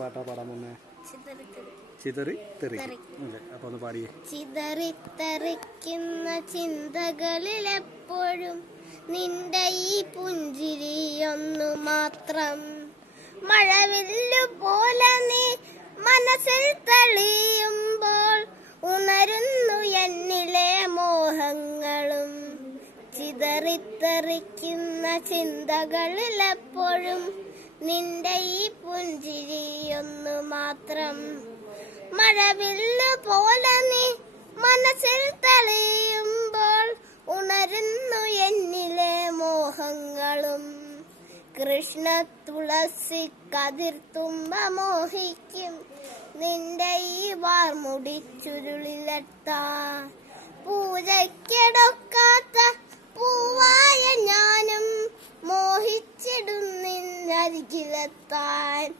പാട്ടാ പാടാൻ വന്നേ? ചിതറി തെറി. അപ്പൊ ഒന്ന് പാടിയേ. ചിതറിത്തെറിക്കുന്ന ചിന്തകളിലെപ്പോഴും നിന്റെ ഈ പുഞ്ചിരിയൊന്നു മാത്രം. മഴവില്ലു പോലെ നീ മനസ്സിൽ തെളിയുമ്പോൾ ഉണരുന്നു എന്നിലെ മോഹങ്ങളും. ചിതറിത്തെറിക്കുന്ന ചിന്തകളിലെപ്പോഴും നിന്റെ ഈ പുഞ്ചിരിയൊന്നു മാത്രം. മഴവില്ലു പോലെ നീ മനസ്സിൽ തെളിയുമ്പോൾ ഉണരുന്നു എന്നിലെ മോഹങ്ങളും. കൃഷ്ണ തുളസി കതിർത്തുമ്പ മോഹിക്കും നിന്റെ ഈ വാർമുടി ചുരുളിലെത്താൻ. പൂജയ്ക്കെടുക്കാത്ത പൂവായ ഞാനും മോഹിച്ചിടും നിന്നരികിലെത്താൻ.